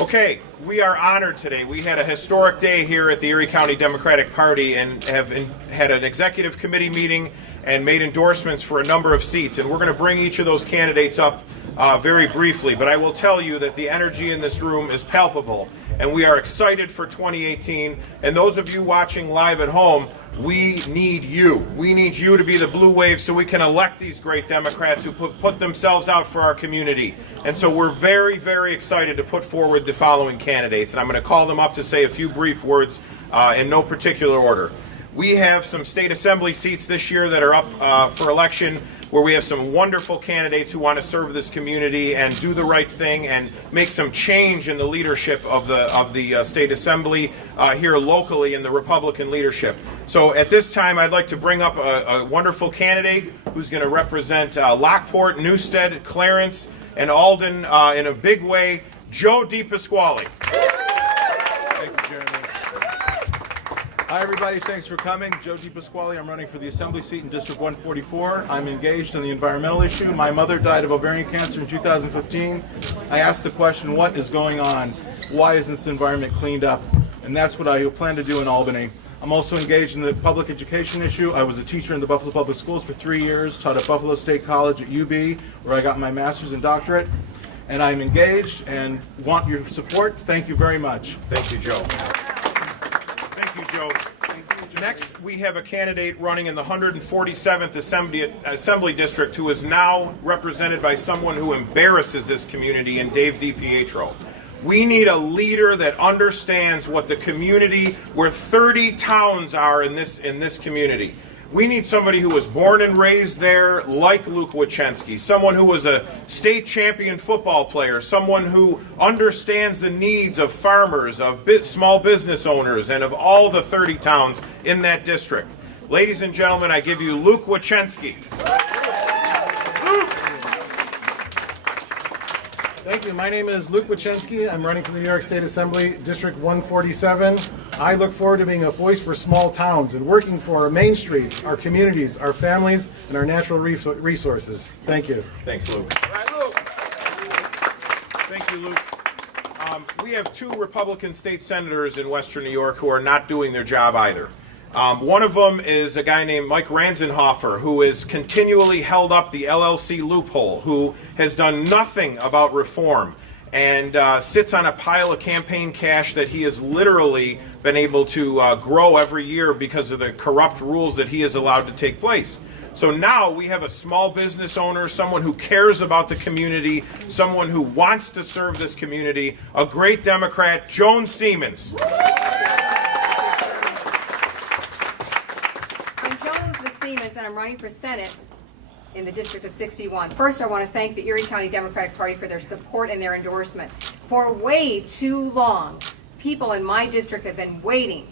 Okay, we are honored today. We had a historic day here at the Erie County Democratic Party and had an executive committee meeting and made endorsements for a number of seats. And we're going to bring each of those candidates up very briefly. But I will tell you that the energy in this room is palpable. And we are excited for 2018. And those of you watching live at home, we need you. We need you to be the blue wave so we can elect these great Democrats who put themselves out for our community. And so we're very, very excited to put forward the following candidates. And I'm going to call them up to say a few brief words in no particular order. We have some state assembly seats this year that are up for election, where we have some wonderful candidates who want to serve this community and do the right thing and make some change in the leadership of the state assembly here locally in the Republican leadership. So at this time, I'd like to bring up a wonderful candidate who's going to represent Lockport, Newstead, Clarence, and Alden in a big way, Joe DePasquale. Thank you, Jeremy. Hi, everybody. Thanks for coming. Joe DePasquale. I'm running for the Assembly seat in District 144. I'm engaged in the environmental issue. My mother died of ovarian cancer in 2015. I asked the question, what is going on? Why isn't this environment cleaned up? And that's what I plan to do in Albany. I'm also engaged in the public education issue. I was a teacher in the Buffalo Public Schools for 3 years, taught at Buffalo State College at UB, where I got my master's and doctorate. And I'm engaged and want your support. Thank you very much. Thank you, Joe. Thank you, Joe. Next, we have a candidate running in the 147th Assembly District who is now represented by someone who embarrasses this community in Dave DiPietro. We need a leader that understands what the community, where 30 towns are in this community. We need somebody who was born and raised there, like Luke Wachensky, someone who was a state champion football player, someone who understands the needs of farmers, of small business owners, and of all the 30 towns in that district. Ladies and gentlemen, I give you Luke Wachensky. Thank you. My name is Luke Wachensky. I'm running for the New York State Assembly, District 147. I look forward to being a voice for small towns and working for our main streets, our communities, our families, and our natural resources. Thank you. Thanks, Luke. Thank you, Luke. We have two Republican state senators in Western New York who are not doing their job either. One of them is a guy named Mike Ranzenhofer, who has continually held up the LLC loophole, who has done nothing about reform and sits on a pile of campaign cash that he has literally been able to grow every year because of the corrupt rules that he has allowed to take place. So now we have a small business owner, someone who cares about the community, someone who wants to serve this community, a great Democrat, Joan Siemens. And I'm running for Senate in the District of 61. First, I want to thank the Erie County Democratic Party for their support and their endorsement. For way too long, people in my district have been waiting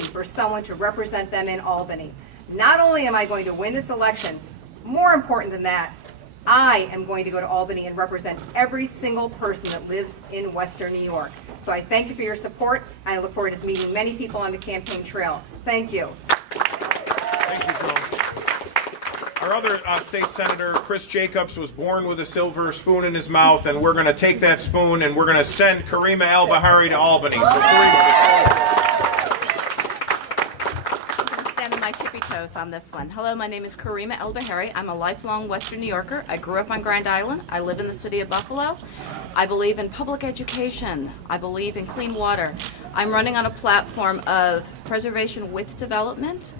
for someone to represent them in Albany. Not only am I going to win this election, more important than that, I am going to go to Albany and represent every single person that lives in Western New York. So I thank you for your support, and I look forward to meeting many people on the campaign trail. Thank you. Thank you, Joan. Our other state senator, Chris Jacobs, was born with a silver spoon in his mouth, and we're going to take that spoon and we're going to send Carima El-Behairy to Albany. So, Carima, I'm going to stand on my tippy toes on this one. Hello, my name is Carima El-Behairy. I'm a lifelong Western New Yorker. I grew up on Grand Island. I live in the city of Buffalo. I believe in public education. I believe in clean water. I'm running on a platform of preservation with development,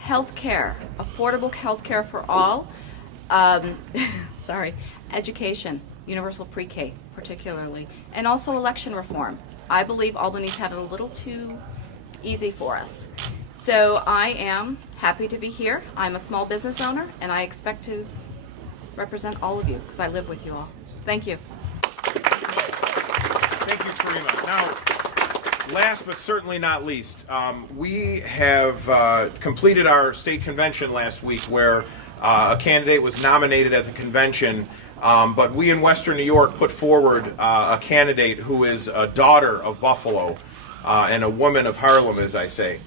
healthcare, affordable healthcare for all, education, universal pre-K particularly, and also election reform. I believe Albany's had it a little too easy for us. So I am happy to be here. I'm a small business owner, and I expect to represent all of you because I live with you all. Thank you. thank you, Carima. Now, last but certainly not least, we have completed our state convention last week where a candidate was nominated at the convention, but we in Western New York put forward a candidate who is a daughter of Buffalo and a woman of Harlem, as I say.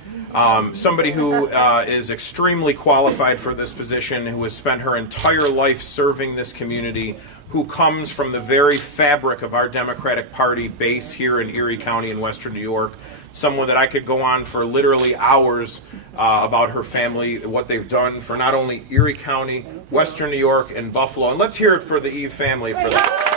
Somebody who is extremely qualified for this position, who has spent her entire life serving this community, who comes from the very fabric of our Democratic Party base here in Erie County in Western New York. Someone that I could go on for literally hours about her family, what they've done for not only Erie County, Western New York, and Buffalo. And let's hear it for the Eve family for that.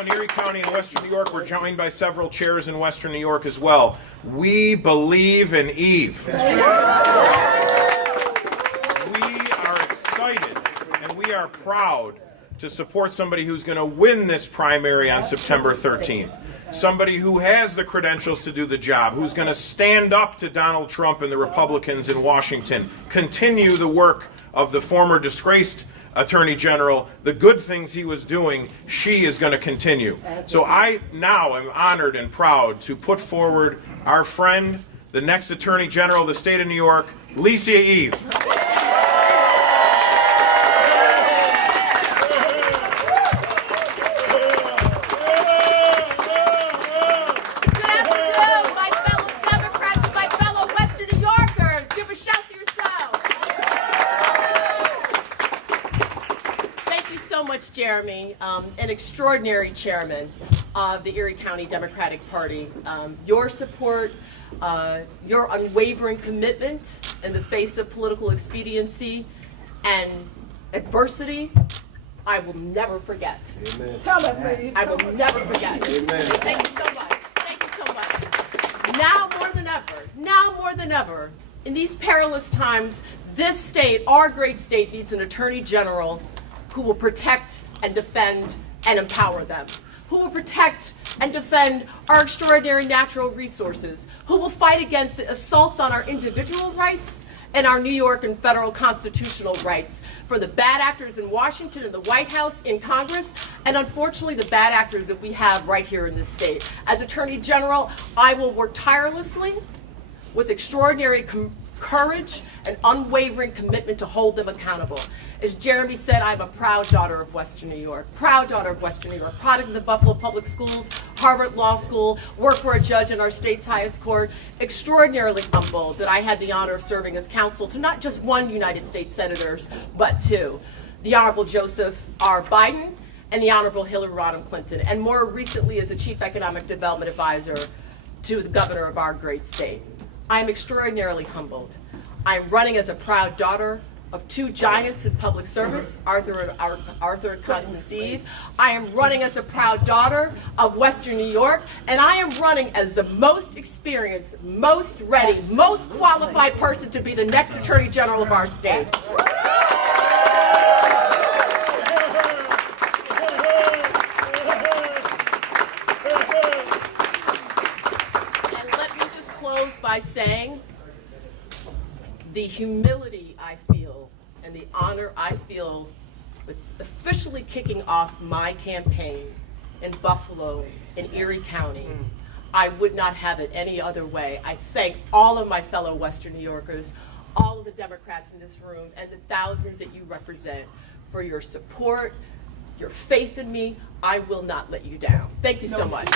In Erie County and Western New York, we're joined by several chairs in Western New York as well. We believe in Eve. We are excited and we are proud to support somebody who's going to win this primary on September 13th. Somebody who has the credentials to do the job, who's going to stand up to Donald Trump and the Republicans in Washington, continue the work of the former disgraced Attorney General, the good things he was doing, she is going to continue. So I now am honored and proud to put forward our friend, the next Attorney General of the state of New York, Licia Eve. Jeremy, an extraordinary chairman of the Erie County Democratic Party. Your support, your unwavering commitment in the face of political expediency and adversity, I will never forget. Amen. Tell it, please. I will never forget. Amen. Thank you so much. Thank you so much. Now more than ever, in these perilous times, this state, our great state, needs an Attorney General who will protect and defend and empower them, who will protect and defend our extraordinary natural resources, who will fight against the assaults on our individual rights and our New York and federal constitutional rights, for the bad actors in Washington, in the White House, in Congress, and unfortunately the bad actors that we have right here in this state. As Attorney General, I will work tirelessly with extraordinary courage and unwavering commitment to hold them accountable. As Jeremy said, I'm a proud daughter of Western New York, product of the Buffalo Public Schools, Harvard Law School, worked for a judge in our state's highest court, extraordinarily humbled that I had the honor of serving as counsel to not just one United States senators, but two, the Honorable Joseph R. Biden and the Honorable Hillary Rodham Clinton, and more recently as a Chief Economic Development Advisor to the governor of our great state. I am extraordinarily humbled. I'm running as a proud daughter of two giants in public service, Arthur and Constance Eve. I am running as a proud daughter of Western New York, and I am running as the most experienced, most ready, most qualified person to be the next Attorney General of our state. And let me just close by saying the humility I feel and the honor I feel with officially kicking off my campaign in Buffalo, in Erie County. I would not have it any other way. I thank all of my fellow Western New Yorkers, all of the Democrats in this room, and the thousands that you represent for your support, your faith in me. I will not let you down. Thank you so much.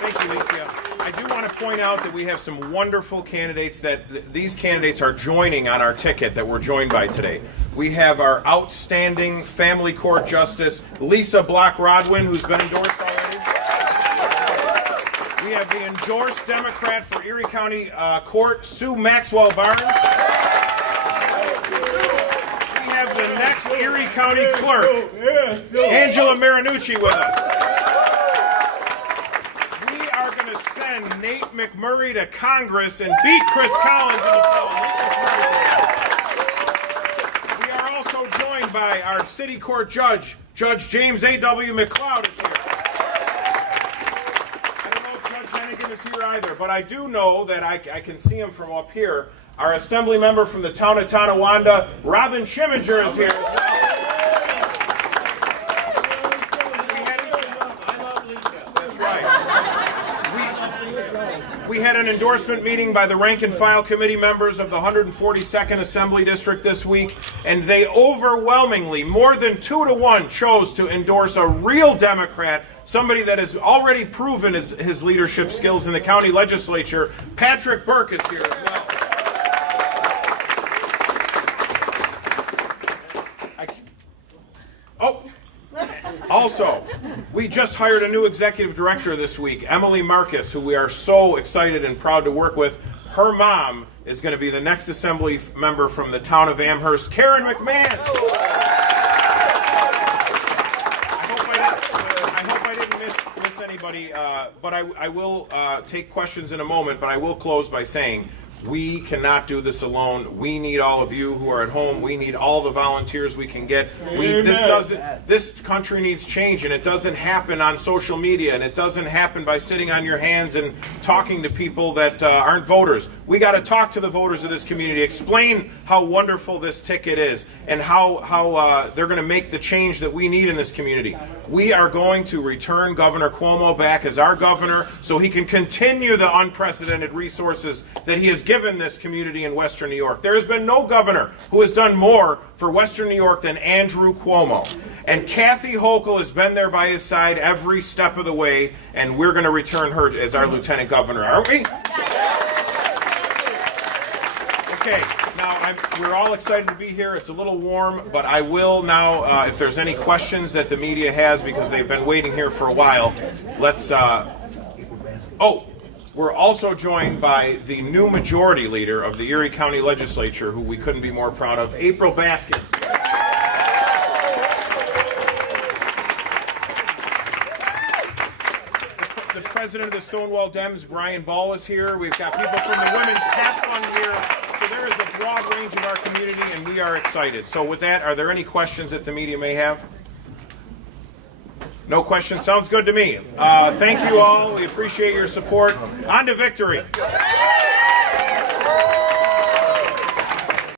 Thank you, Licia. I do want to point out that we have some wonderful candidates that these candidates are joining on our ticket that we're joined by today. We have our outstanding family court justice, Lisa Block-Rodwin, who's been endorsed already. We have the endorsed Democrat for Erie County Court, Sue Maxwell-Barnes. We have the next Erie County clerk, Angela Marinucci, with us. Nate McMurray to Congress and beat Chris Collins in the poll. We are also joined by our city court judge, Judge James A.W. McLeod is here. I don't know if Judge Hennigan is here either, but I do know that I can see him from up here. Our assembly member from the town of Tonawanda, Robin Schimminger, is here. We had an endorsement meeting by the rank and file committee members of the 142nd Assembly District this week, and they overwhelmingly, more than 2-to-1, chose to endorse a real Democrat, somebody that has already proven his leadership skills in the county legislature. Patrick Burke is here as well. Also, we just hired a new executive director this week, Emily Marcus, who we are so excited and proud to work with. Her mom is going to be the next assembly member from the town of Amherst, Karen McMahon. I hope I didn't miss anybody, but I will take questions in a moment, but I will close by saying, we cannot do this alone. We need all of you who are at home. We need all the volunteers we can get. This country needs change, and it doesn't happen on social media, and it doesn't happen by sitting on your hands and talking to people that aren't voters. We got to talk to the voters of this community, explain how wonderful this ticket is, and how they're going to make the change that we need in this community. We are going to return Governor Cuomo back as our governor so he can continue the unprecedented resources that he has given this community in Western New York. There has been no governor who has done more for Western New York than Andrew Cuomo. And Kathy Hochul has been there by his side every step of the way, and we're going to return her as our lieutenant governor, aren't we? Okay, now we're all excited to be here. It's a little warm, but I will now, if there's any questions that the media has, because they've been waiting here for a while, let's, we're also joined by the new majority leader of the Erie County Legislature, who we couldn't be more proud of, April Baskin. The president of the Stonewall Dems, Brian Ball, is here. We've got people from the Women's Tap Fund here. So there is a broad range of our community, and we are excited. So with that, are there any questions that the media may have? No questions? Sounds good to me. Thank you all. We appreciate your support. On to victory.